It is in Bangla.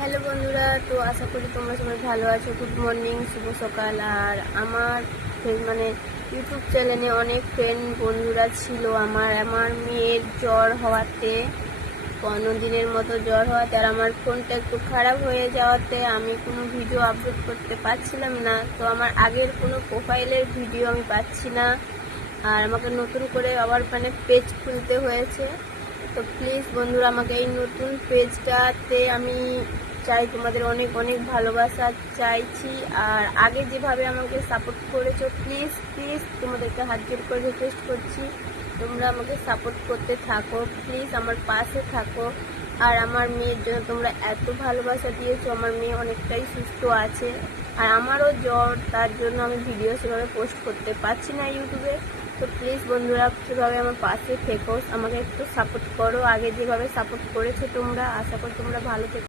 হ্যালো বন্ধুরা, তো আশা করি তোমরা সবাই ভালো আছো। গুড মর্নিং, শুভ সকাল। আর আমার ইউটিউব চ্যানেলে অনেক ফ্রেন্ড বন্ধুরা ছিল। আমার মেয়ের জ্বর হওয়াতে 15 দিনের মতো জ্বর হওয়াতে আর আমার ফোনটা একটু খারাপ হয়ে যাওয়াতে আমি কোনো ভিডিও আপলোড করতে পারছিলাম না। তো আমার আগের কোনো প্রোফাইলের ভিডিও আমি পাচ্ছি না, আর আমাকে নতুন করে আবার পেজ খুলতে হয়েছে। তো প্লিজ বন্ধুরা, আমাকে এই নতুন পেজটাতে আমি চাই তোমাদের অনেক অনেক ভালোবাসা চাইছি। আর আগে যেভাবে আমাকে সাপোর্ট করেছো, প্লিজ প্লিজ তোমাদেরকে হাত জোড় করে রিকোয়েস্ট করছি, তোমরা আমাকে সাপোর্ট করতে থাকো, প্লিজ আমার পাশে থাকো। আর আমার মেয়ের জন্য তোমরা এত ভালোবাসা দিয়েছো, আমার মেয়ে অনেকটাই সুস্থ আছে। আর আমারও জ্বর, তার জন্য আমি ভিডিও সেভাবে পোস্ট করতে পারছি না ইউটিউবে। তো প্লিজ বন্ধুরা, সেভাবে আমার পাশে থেকো, আমাকে একটু সাপোর্ট করো, আগে যেভাবে সাপোর্ট করেছো তোমরা। আশা করি তোমরা ভালো থেকো।